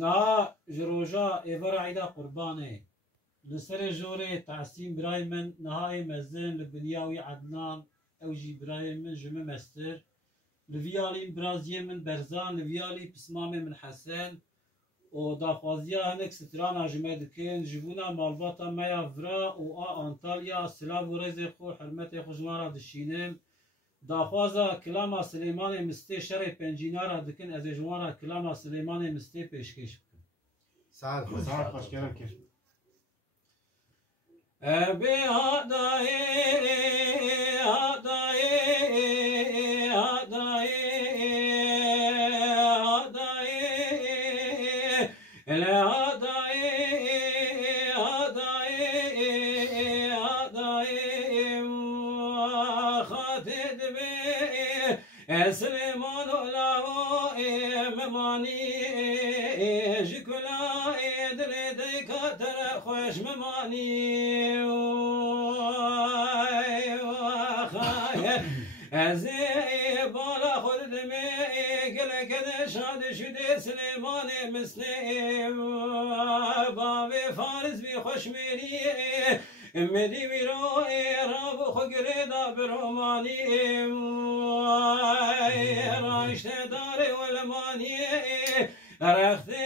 نا جروجا إيفر عيدا قرباني لسر جوري تعسيم براي من نهاية مزن لبنياوي عدنان أو جي براي من جمع مستر لفيالي برازية من برزان لفيالي بسمامي من حسن و داخوازيا هنك سترانا جمع دكين جبونا مالباتا ميا فرا و أنطاليا سلاف و رزي خو حرمتي خو جمارا دشينم داخوازا کلاما سلیمان مستی شر پنجینارا دکن از جوارا کلاما سلیمان مستی پیشکش بکن. سعد خوش کردم کش. به هدای هدای هدای هدای الهدای هدای هدای خاطر سليمان لاو مماني جكلا دريدي كتر خوش مماني ازي بالا خود مي قلك شاد شدي سليمان مسلم بابي فارس بي خوش ميري مدي بيرو راب خقريدا بروماني رايشت داري والماني رختي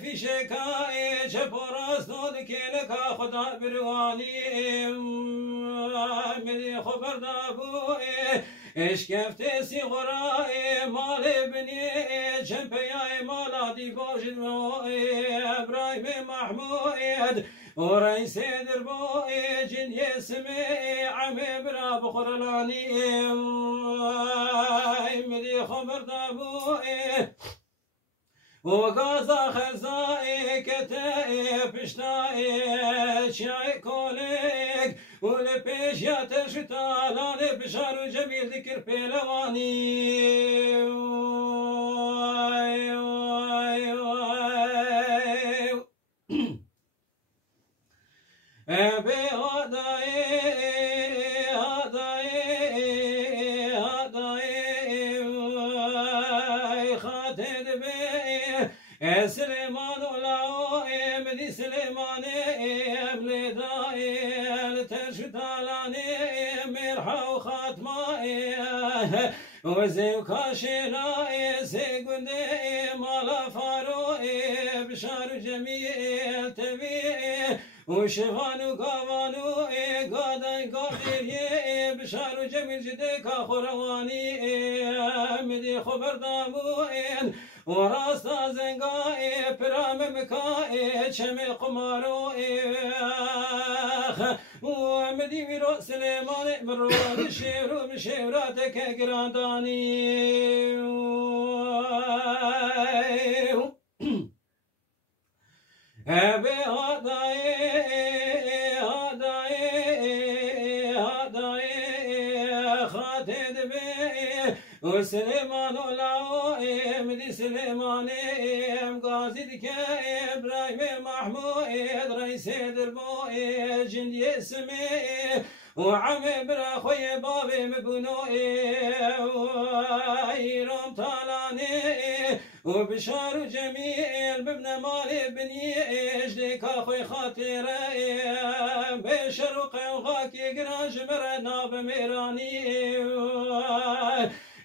في شكاي شبراس نود كيلك خدا برواني مدي خبر دابوي اشكفتي صغراي مال ابني شمبياي مالادي باجد ابراهيم محمود ورئيس دربوي جن يسمي عمي برا بخرلاني مدي خبر دابوي وغازا خزائي كتائي بشتائي شاي كوليك ولبيش يا تشتالاني بشار جميل ذكر بيلواني سليمان ولاو مدي سليمان بلداي تشتالاني مرحا وخاتماي وزيو كاشيراي سيقندي مالا فاروي بشار جميل تبي وشفانو كافانو قاداي قادري بشار جميل جديك خورواني مدي خبر دابوين وراستا زنقائي برام مكائي شمي قمارو ومدي ميرو سليماني برواد الشيرو بشيراتك قراداني أبي هداي هداي هداي خاتد بي وسليمان لاو مدي سليماني مقاصد كإبراهيم محمود رئيس دربوي جند يسمي وعمي براخوي بابي مبنوي ويرم طالاني وبشار جميل بابن مالي بني اجليك اخوي خاطري بشرق وغاكي قراج مرنا بميراني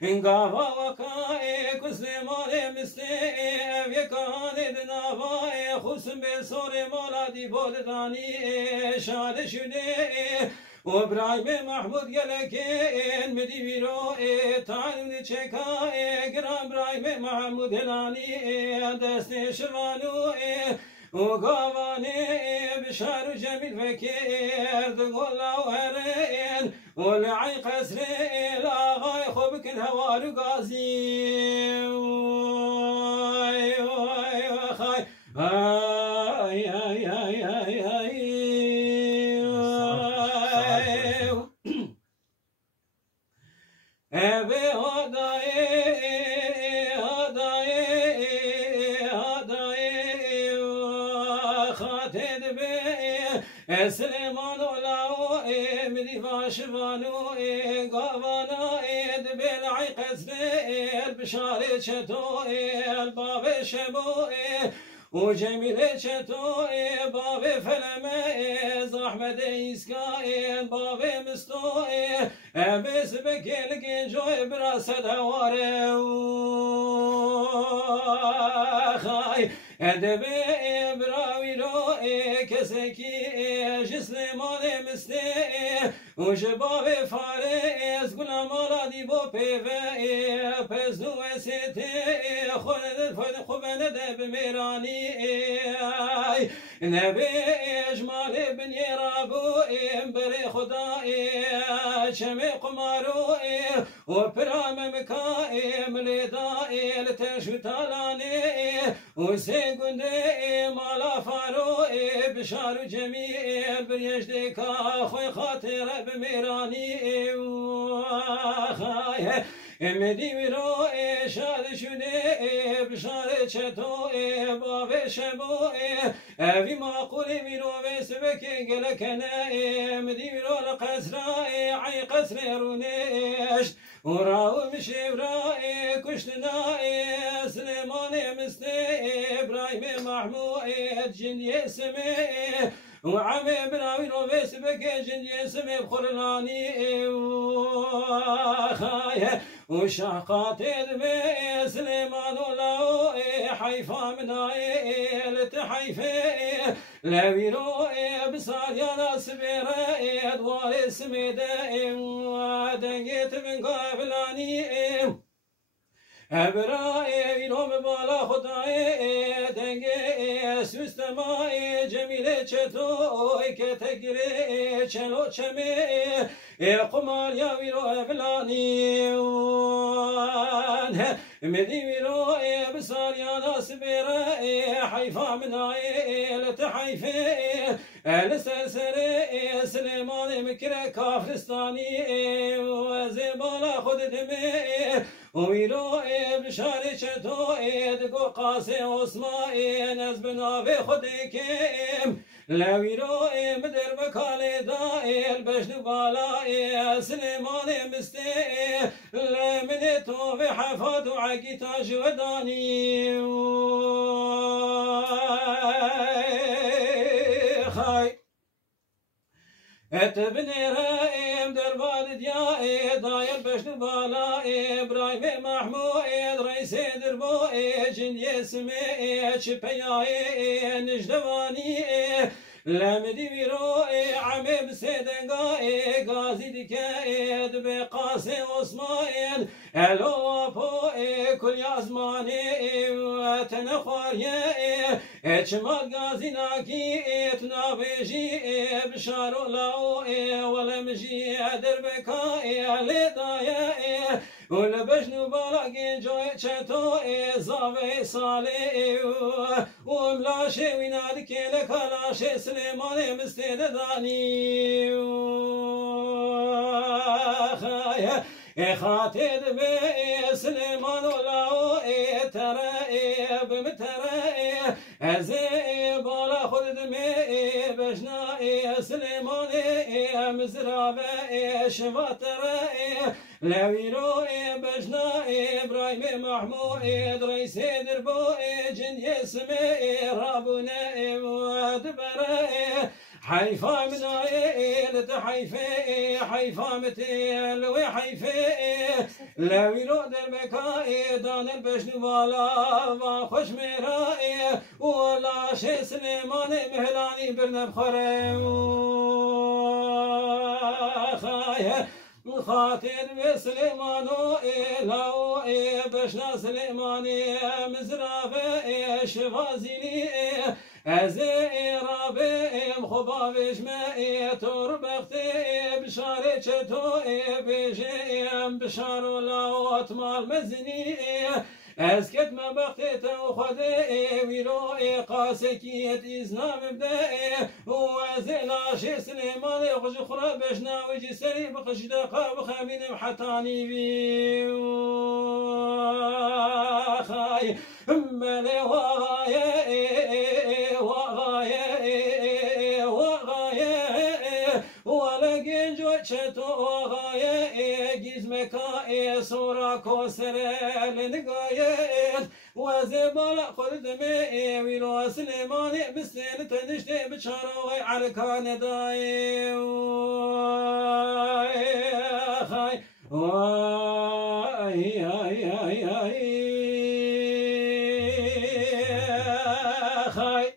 انقافا وكاي كسليماني مستيف يكاني دنافاي خسم بسوري مولادي بولداني شاد شدي وابراهيم محمود قالكين مدي بيرو تعالوا نتشكاي قرام ابراهيم محمود هلاني دستي شرانو وقواني بشار جميل فكير تقول له هرين ولعي قسري لاغاي خبك الهوار قاسي سليمان ولاو مدي فاشفانو قوانا دبل عيق سليل بشاري شتو الباب شبو وجميل شتو باب فلميز أحمد إسكاين باب مستو بس بكل جوي براسد هواري خاي أدبي براوي رو كسكي جسلمان مستي وشباب فارس قلنا مالا دي بو بيفي بزدو ستي خبنا دب ميراني نبي اجمال بن يرابو بري خدائي شمي قمارو وبرام مكائم لدائي لتشو تالاني وسيقندي مالا فارو بشارو جميل بريجديكا خوي خاطر بميراني خاي امدي ويرو شاد شوني بشار شتو باب شبو ابي ما قولي ويرو بسبك قلكنا امدي ويرو القسرا عي قسر رونيش وراو مشيبرا كشتنا سليمان مستي ابراهيم محمود جن سمي وعمي براوي روبيس بك جن سمي بخرلاني وخايه وشاقات دمي سليمان ولاو حيفا من عيل تحيفي لويرو بصار يا ناس بيرا دوار سميدا ودنجيت من قابلاني ابراي لوم بالا خداي دنگي سوستماي جميله چتو كتگري چلو چمي قمار يا ويرو افلاني مدي ويرو بصار يا ناس بيرا حيفا من عيل تحيفي لسلسل سليمان مكره كافرستاني وزبالا خد دمي ويرو بشاري شتو دقو قاسي عثمان نزبنا في خدكم لا ويرو مدر بكالي دايل بشنو بالا سليمان مستي لا منتو في حفاد وعقي تاج وداني خاي اتبني رايم دربان دياي دايل بشنو بالا ابراهيم محمود رئيس دربو جن يسمي شبياي نجدواني لمدي ويرو عمي بسيدنغا غازي دكايد بقاسي عثمان الو ابو كل يزماني تنخاري اتشمال غازي ناكي تنابيجي بشارو لاو ولا مجي دربكاي لدايا ولا بشنو بالاقي جوي شتو زاوي صالي وملاشي وينادك لك لاشي سليمان مستداني خايا خاتد بي سليمان ولاو ترى بمترى ازي بالا خد دمي بشنا سليمان مزرابه شفاترى لويرو بجنا ابراهيم محمود رئيس دربو جن يسمي رابنا ودبره حيفا من عيل تحيفي حيفا متيل وحيفي لويرو دربكاي دان البشن والا وخش ميراي ولا شي سليمان مهلاني برنبخره خايه خاطر بسليمانو إلاو بشنا سليماني مزرابي شفازيلي أزي رابي مخبابش مائي تربختي بشاري چتو بيجي بشارو لاو أطمال مزني اسكت ما بختت وخذي ويرو قاسكيت إزنام بدأ وزلاشي سليمان يخش خرا بشنا وجي سري بخش دقا بخامين محتاني بي خاي ملي وغاية وغاية وغاية ولا جنجو شتو وغاية جزمكا سورا كوسر لنقايل وزبال قدمي ويلو سليماني بسين تنشتي بشاروي على كان داي خاي واي اي اي اي خاي